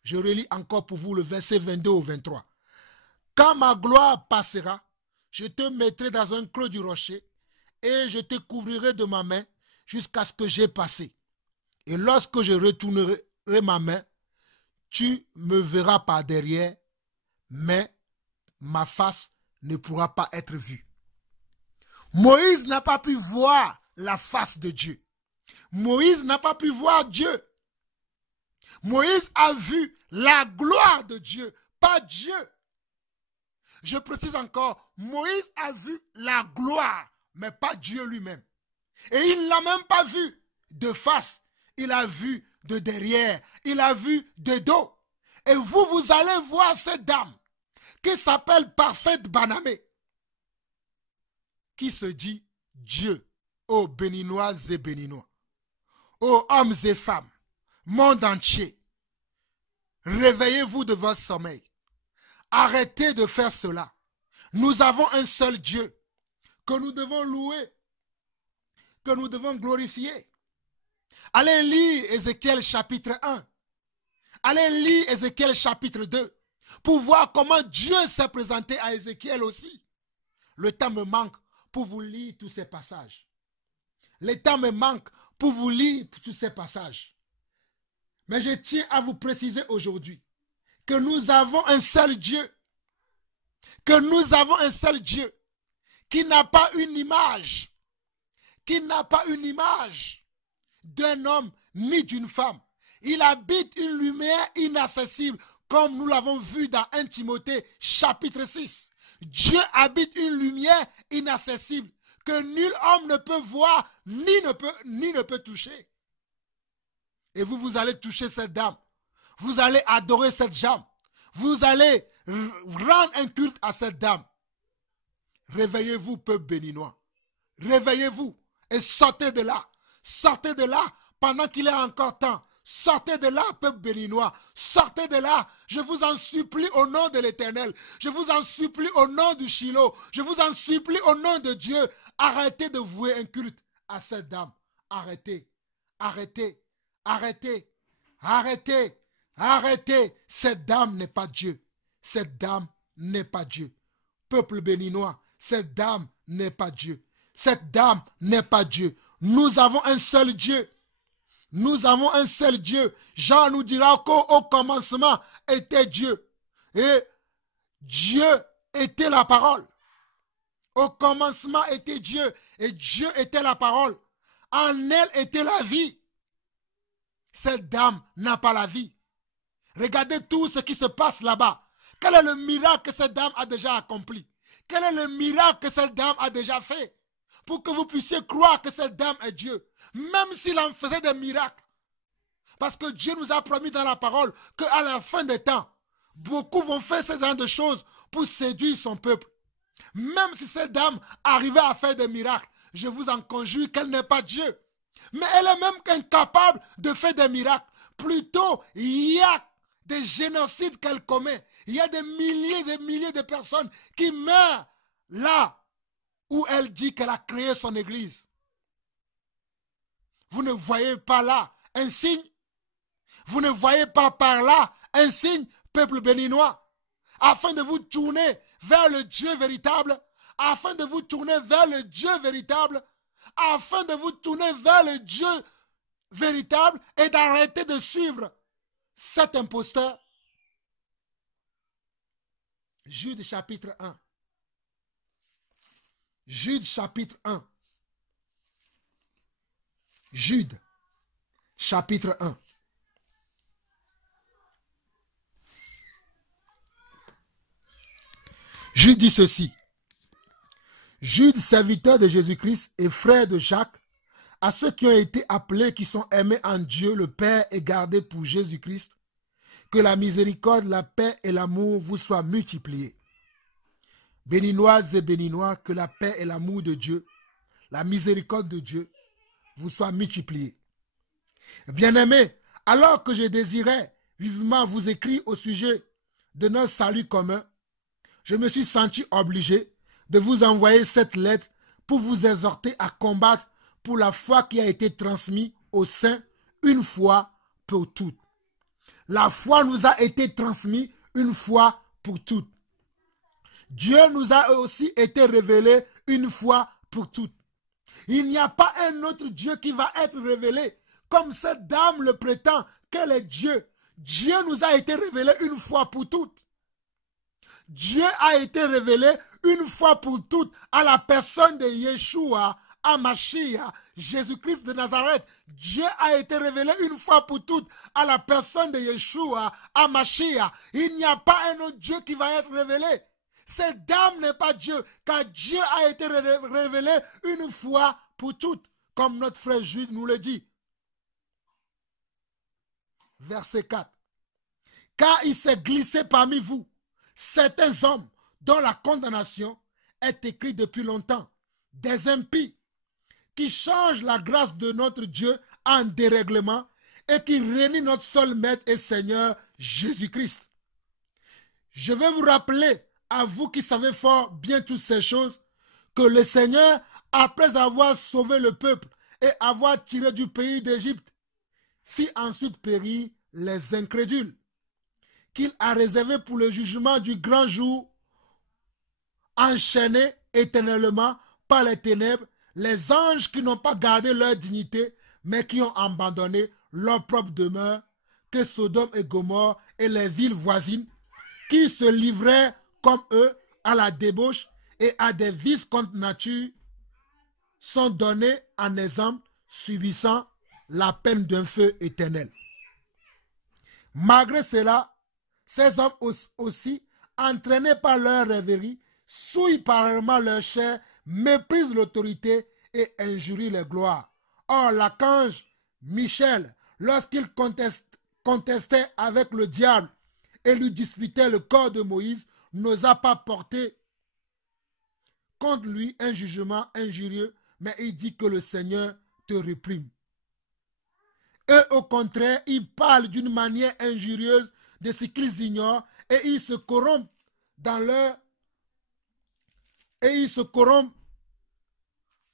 Je relis encore pour vous le verset 22 au 23. Quand ma gloire passera, je te mettrai dans un creux du rocher et je te couvrirai de ma main jusqu'à ce que j'aie passé. Et lorsque je retournerai ma main, tu me verras par derrière, mais ma face ne pourra pas être vue. Moïse n'a pas pu voir la face de Dieu. Moïse n'a pas pu voir Dieu. Moïse a vu la gloire de Dieu, pas Dieu. Je précise encore, Moïse a vu la gloire, mais pas Dieu lui-même. Et il ne l'a même pas vu de face, il a vu de derrière, il a vu de dos. Et vous allez voir cette dame qui s'appelle Parfaite Banamé, qui se dit Dieu, ô Béninoises et Béninois, ô hommes et femmes, monde entier, réveillez-vous de votre sommeil. Arrêtez de faire cela. Nous avons un seul Dieu que nous devons louer, que nous devons glorifier. Allez lire Ézéchiel chapitre 1. Allez lire Ézéchiel chapitre 2 pour voir comment Dieu s'est présenté à Ézéchiel aussi. Le temps me manque pour vous lire tous ces passages. Le temps me manque pour vous lire tous ces passages. Mais je tiens à vous préciser aujourd'hui que nous avons un seul Dieu. Que nous avons un seul Dieu qui n'a pas une image. Qui n'a pas une image d'un homme ni d'une femme. Il habite une lumière inaccessible comme nous l'avons vu dans 1 Timothée chapitre 6. Dieu habite une lumière inaccessible que nul homme ne peut voir ni ne peut toucher. Et vous allez toucher cette dame. Vous allez adorer cette dame. Vous allez rendre un culte à cette dame. Réveillez-vous, peuple béninois. Réveillez-vous et sortez de là. Sortez de là pendant qu'il est encore temps. Sortez de là, peuple béninois. Sortez de là. Je vous en supplie au nom de l'Éternel. Je vous en supplie au nom du Shiloh. Je vous en supplie au nom de Dieu. Arrêtez de vouer un culte à cette dame. Arrêtez. Arrêtez. Arrêtez. Arrêtez. Arrêtez. Cette dame n'est pas Dieu. Cette dame n'est pas Dieu. Peuple béninois, cette dame n'est pas Dieu. Cette dame n'est pas Dieu. Nous avons un seul Dieu. Nous avons un seul Dieu. Jean nous dira qu'au commencement était Dieu. Et Dieu était la parole. Au commencement était Dieu. Et Dieu était la parole. En elle était la vie. Cette dame n'a pas la vie. Regardez tout ce qui se passe là-bas. Quel est le miracle que cette dame a déjà accompli? Quel est le miracle que cette dame a déjà fait? Pour que vous puissiez croire que cette dame est Dieu. Même s'il en faisait des miracles. Parce que Dieu nous a promis dans la parole qu'à la fin des temps, beaucoup vont faire ce genre de choses pour séduire son peuple. Même si cette dame arrivait à faire des miracles, je vous en conjure qu'elle n'est pas Dieu. Mais elle est même incapable de faire des miracles. Plutôt, il y a des génocides qu'elle commet. Il y a des milliers et milliers de personnes qui meurent là où elle dit qu'elle a créé son église. Vous ne voyez pas là un signe? Vous ne voyez pas par là un signe, peuple béninois, afin de vous tourner vers le Dieu véritable, afin de vous tourner vers le Dieu véritable, afin de vous tourner vers le Dieu véritable et d'arrêter de suivre cet imposteur. Jude chapitre 1. Jude chapitre 1. Jude chapitre 1. Jude dit ceci. Jude, serviteur de Jésus-Christ et frère de Jacques, à ceux qui ont été appelés, qui sont aimés en Dieu le Père et gardés pour Jésus-Christ, que la miséricorde, la paix et l'amour vous soient multipliés. Béninoises et béninois, que la paix et l'amour de Dieu, la miséricorde de Dieu, vous soient multipliés. Bien-aimés, alors que je désirais vivement vous écrire au sujet de notre salut commun, je me suis senti obligé de vous envoyer cette lettre pour vous exhorter à combattre pour la foi qui a été transmise aux saints une fois pour toutes. La foi nous a été transmise une fois pour toutes. Dieu nous a aussi été révélé une fois pour toutes. Il n'y a pas un autre Dieu qui va être révélé comme cette dame le prétend qu'elle est Dieu. Dieu nous a été révélé une fois pour toutes. Dieu a été révélé une fois pour toutes à la personne de Yeshua, HaMashiach, Jésus-Christ de Nazareth. Dieu a été révélé une fois pour toutes à la personne de Yeshua, HaMashiach. Il n'y a pas un autre Dieu qui va être révélé. Cette dame n'est pas Dieu, car Dieu a été révélé une fois pour toutes, comme notre frère Jude nous le dit. Verset 4. Car il s'est glissé parmi vous certains hommes dont la condamnation est écrite depuis longtemps, des impies, qui changent la grâce de notre Dieu en dérèglement et qui renient notre seul Maître et Seigneur Jésus-Christ. Je vais vous rappeler, à vous qui savez fort bien toutes ces choses, que le Seigneur, après avoir sauvé le peuple et avoir tiré du pays d'Égypte, fit ensuite périr les incrédules, qu'il a réservé pour le jugement du grand jour, enchaînés éternellement par les ténèbres, les anges qui n'ont pas gardé leur dignité, mais qui ont abandonné leur propre demeure, que Sodome et Gomorrhe et les villes voisines, qui se livraient comme eux à la débauche et à des vices contre nature, sont donnés en exemple, subissant la peine d'un feu éternel. Malgré cela, ces hommes aussi, entraînés par leur rêverie, souillent parallèlement leur chair, méprisent l'autorité et injurient les gloires. Or, l'archange Michel, lorsqu'il contestait avec le diable et lui disputait le corps de Moïse, n'osa pas porter contre lui un jugement injurieux, mais il dit que le Seigneur te réprime. Eux, au contraire, ils parlent d'une manière injurieuse de ce qu'ils ignorent et ils se corrompent dans leur... Et ils se corrompent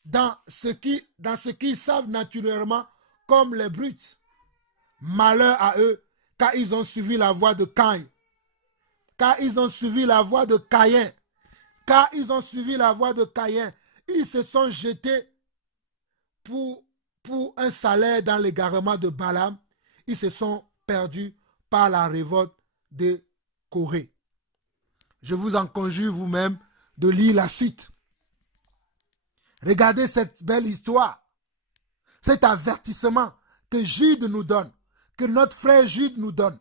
dans ce qu'ils savent naturellement comme les brutes. Malheur à eux, car ils ont suivi la voie de Caïn. Car ils ont suivi la voie de Caïn. Car ils ont suivi la voie de Caïn. Ils se sont jetés pour un salaire dans l'égarement de Balaam. Ils se sont perdus par la révolte de Corée. Je vous en conjure vous-même de lire la suite. Regardez cette belle histoire. Cet avertissement que Jude nous donne, que notre frère Jude nous donne.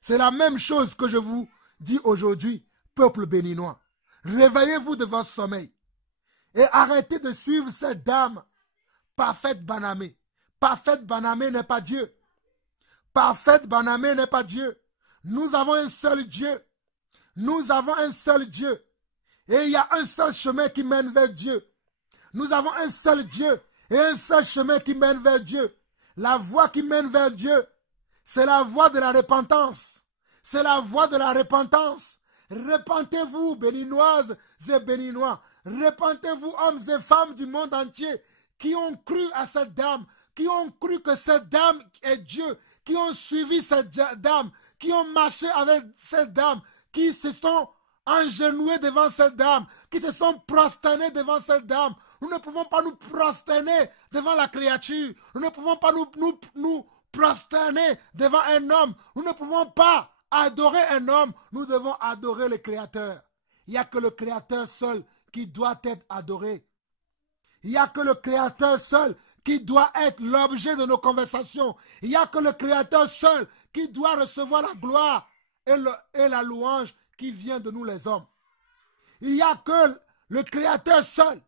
C'est la même chose que je vous dis aujourd'hui, peuple béninois. Réveillez-vous de votre sommeil et arrêtez de suivre cette dame, Parfaite Banamé. Parfaite Banamé n'est pas Dieu. Parfaite Banamé n'est pas Dieu. Nous avons un seul Dieu. Nous avons un seul Dieu. Et il y a un seul chemin qui mène vers Dieu. Nous avons un seul Dieu et un seul chemin qui mène vers Dieu. La voie qui mène vers Dieu, c'est la voie de la repentance. C'est la voie de la repentance. Repentez-vous, béninoises et béninois. Repentez-vous, hommes et femmes du monde entier, qui ont cru à cette dame, qui ont cru que cette dame est Dieu, qui ont suivi cette dame, qui ont marché avec cette dame, qui se sont agenouillés devant cette dame, qui se sont prosternés devant cette dame. Nous ne pouvons pas nous prosterner devant la créature. Nous ne pouvons pas nous prosterner devant un homme. Nous ne pouvons pas adorer un homme. Nous devons adorer le Créateur. Il n'y a que le Créateur seul qui doit être adoré. Il n'y a que le Créateur seul qui doit être l'objet de nos conversations. Il n'y a que le Créateur seul qui doit recevoir la gloire et la louange qui vient de nous les hommes. Il n'y a que le Créateur seul,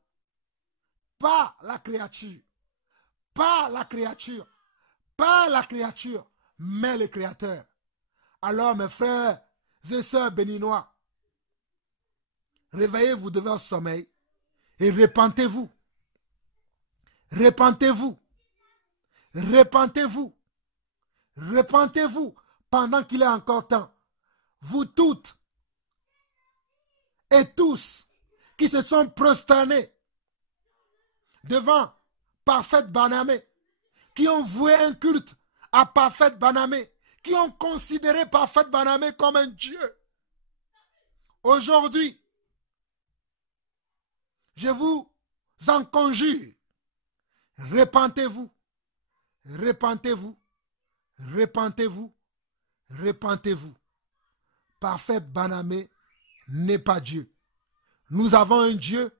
pas la créature, pas la créature, pas la créature, mais le Créateur. Alors mes frères et sœurs béninois, réveillez-vous de votre sommeil et repentez-vous. Repentez-vous. Repentez-vous. Repentez-vous pendant qu'il est encore temps. Vous toutes et tous qui se sont prosternés devant Parfaite Banamé, qui ont voué un culte à Parfaite Banamé, qui ont considéré Parfaite Banamé comme un Dieu. Aujourd'hui, je vous en conjure, repentez-vous, repentez-vous, repentez-vous, repentez-vous. Parfaite Banamé n'est pas Dieu. Nous avons un Dieu.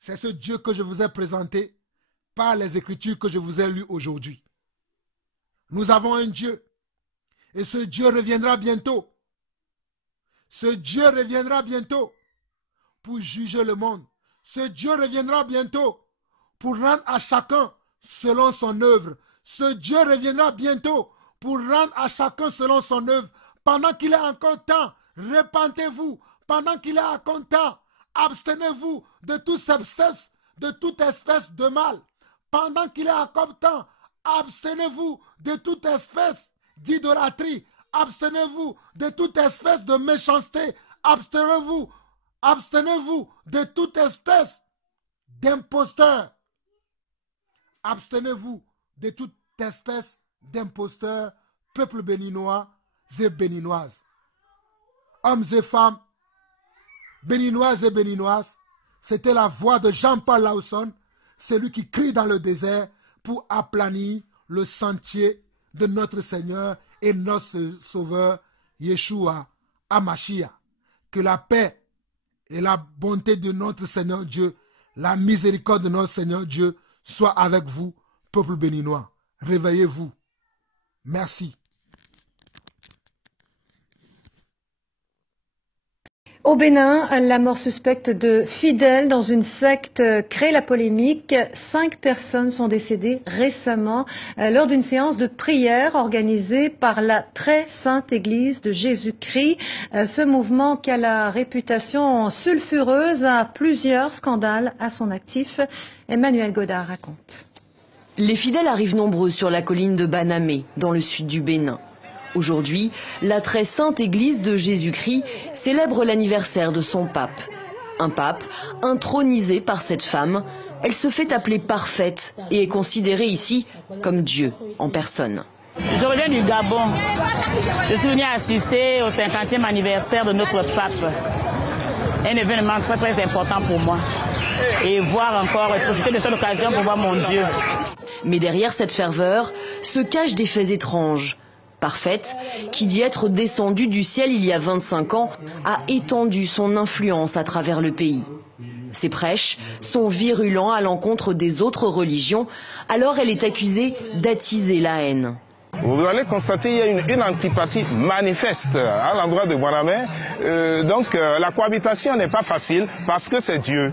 C'est ce Dieu que je vous ai présenté par les Écritures que je vous ai lues aujourd'hui. Nous avons un Dieu. Et ce Dieu reviendra bientôt. Ce Dieu reviendra bientôt pour juger le monde. Ce Dieu reviendra bientôt pour rendre à chacun selon son œuvre. Ce Dieu reviendra bientôt pour rendre à chacun selon son œuvre. Pendant qu'il est encore temps, repentez-vous. Pendant qu'il est encore temps, abstenez-vous de toute espèce de mal. Pendant qu'il est encore temps, abstenez-vous de toute espèce d'idolâtrie. Abstenez-vous de toute espèce de méchanceté. Abstenez-vous de toute espèce d'imposteur. Abstenez-vous de toute espèce d'imposteur, peuple béninois et béninoises. Hommes et femmes, béninoises et béninoises, c'était la voix de Jean-Paul Lawson, celui qui crie dans le désert pour aplanir le sentier de notre Seigneur et notre Sauveur, Yeshua HaMashiach. Que la paix et la bonté de notre Seigneur Dieu, la miséricorde de notre Seigneur Dieu, soit avec vous, peuple béninois. Réveillez-vous. Merci. Au Bénin, la mort suspecte de fidèles dans une secte crée la polémique. 5 personnes sont décédées récemment lors d'une séance de prière organisée par la très sainte Église de Jésus-Christ. Ce mouvement qui a la réputation sulfureuse a plusieurs scandales à son actif. Emmanuel Godard raconte. Les fidèles arrivent nombreux sur la colline de Banamé, dans le sud du Bénin. Aujourd'hui, la très sainte église de Jésus-Christ célèbre l'anniversaire de son pape. Un pape intronisé par cette femme. Elle se fait appeler parfaite et est considérée ici comme Dieu en personne. Je reviens du Gabon. Je suis venu assister au 50e anniversaire de notre pape. Un événement très très important pour moi. Et voir encore et profiter de cette occasion pour voir mon Dieu. Mais derrière cette ferveur se cachent des faits étranges. Parfaite, qui dit être descendue du ciel il y a 25 ans, a étendu son influence à travers le pays. Ses prêches sont virulents à l'encontre des autres religions, alors elle est accusée d'attiser la haine. Vous allez constater qu'il y a une antipathie manifeste à l'endroit de Banamé. Donc la cohabitation n'est pas facile parce que c'est Dieu.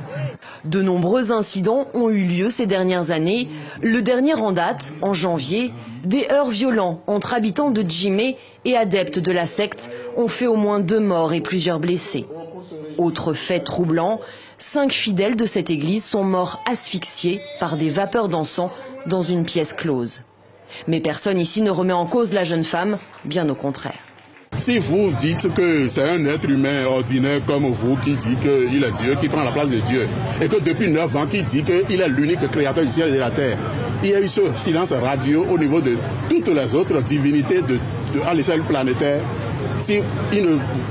De nombreux incidents ont eu lieu ces dernières années. Le dernier en date, en janvier, des heurts violents entre habitants de Djimé et adeptes de la secte ont fait au moins 2 morts et plusieurs blessés. Autre fait troublant, 5 fidèles de cette église sont morts asphyxiés par des vapeurs d'encens dans une pièce close. Mais personne ici ne remet en cause la jeune femme, bien au contraire. Si vous dites que c'est un être humain ordinaire comme vous qui dit qu'il est Dieu, qui prend la place de Dieu, et que depuis 9 ans qui dit qu'il est l'unique créateur du ciel et de la terre, il y a eu ce silence radio au niveau de toutes les autres divinités à l'échelle planétaire. Si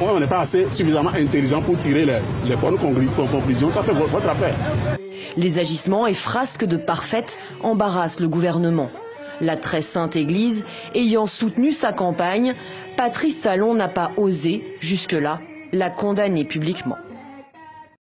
on n'est pas assez suffisamment intelligent pour tirer les bonnes conclusions, ça fait votre affaire. Les agissements et frasques de Parfaite embarrassent le gouvernement. La très sainte église ayant soutenu sa campagne, Patrice Talon n'a pas osé, jusque-là, la condamner publiquement.